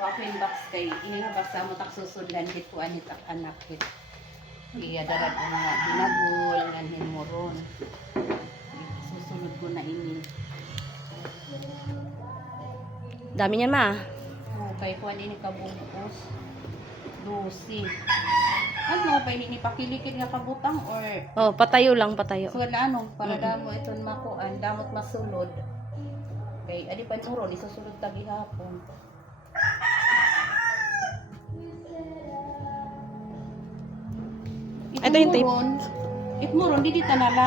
ako yung box kay ini nga box mo tak susundan hit ko anit ak anak hit. Iya darad ko mga binagol ganhin mo ron. Susunod ko na ini. Dami niyan ma. Oh, kay kuan ini kabungos. Lucy. Ano pa ini pakilikid nga kabutang or Oh, patayo lang, patayo. so ano para damo iton makuan damot masulod. Kay adi pa nuro di susulod ta gihapon. Ito yung tape. Itmuron di tanala.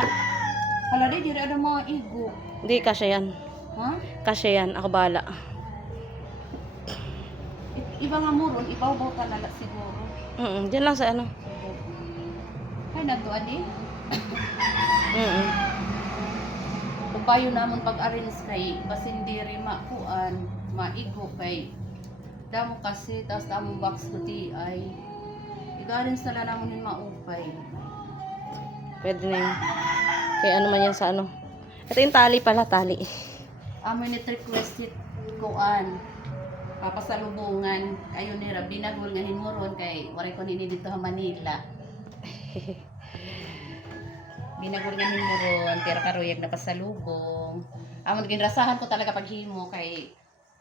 Hala di diri ada mga igo. Hindi, kasya yan. Ha? Kasya yan, ako bahala. Iba nga muron, ibaw-baw tanala siguro. Diyan lang sa ano. Ay nagduan di. Mm. Upayo namon pag-arrange kay basin diri makuan, maigo kay damo kasi tas damo box ko di ay i-arrange na lang namon yung maupay. Pwede na yun. Kaya ano man yan sa ano. Ito yung tali pala, tali. Amo ni requested kuan papasalubungan ayo ni binagol nga himuron kay waray ko nini dito sa Manila. Binagol nga himuron pero karuyag na pasalubong. Amon ginrasahan ko talaga paghimo kay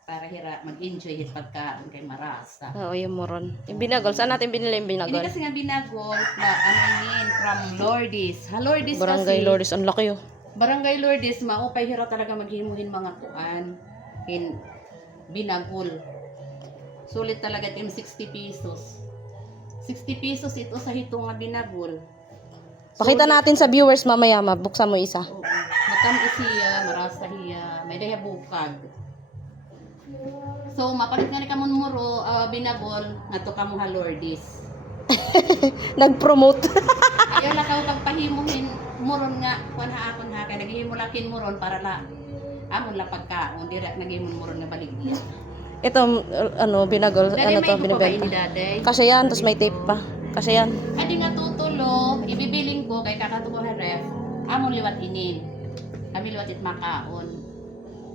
para hira mag-enjoy hit pagkaon kay marasa. Oo, yung moron. Yung binagol. Saan natin binili yung Ini binagol? kasi nga binagol na ano yun from Lourdes. Ha Lourdes Barangay kasi. Lourdes. Ang laki oh. Barangay Lourdes, maupay hira talaga maghimuhin mga kuan. In binagol. Sulit talaga tim 60 pesos. 60 pesos ito sa hito nga binagol. Pakita natin sa viewers mamaya, mabuksan mo isa. Oo. Matamis siya, marasa hiya, may daya bukag. So, mapalit nga ni kamon muro, binagol, nga to kamo ha Lourdes. Nag-promote. Ayaw lang kao pagpahimuhin muron nga, kuan ha akon ha, kaya naghihimulakin muron para la, amon la pagkaon, direk naghihimon muron nga baligya. Ito, ano, binagol. Daday Ano to, may ko pa ba ini binibenta. daday? Kasi yan, tapos may tape pa. Kasi yan. Adi nga tutulo, ibibiling ko kay kakatubuhan ref, amon liwat inin. Kami liwat it makaon.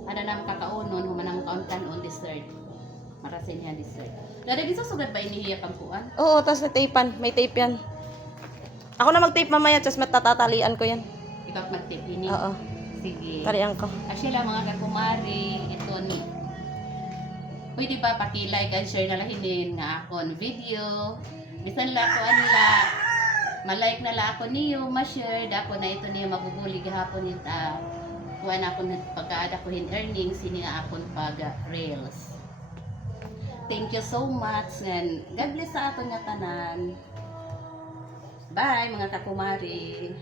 Ada nam kakaonon, humanang kauntan on dessert. Marasin yan dessert. Daday giso sugad ba inihiya pagkuan? Oo, tapos may tapean. May tape yan. Ako na mag-tape mamaya, tapos matatatalian ko yan. Ikaw mag-tip ini. Oo, Sige. talian ko. Actually mga kakumari, ito ni. Pwede ba pakilike and share na lahinin nga akon video. Bisan la ako anla ma-like na la ako niyo, ma-share dako na ito niyo mabubuli gahapon ita. Kuan ako na pagkaada ko hin earnings sini nga akon pag reels. Thank you so much and God bless sa aton nga tanan. Bye mga kakumari.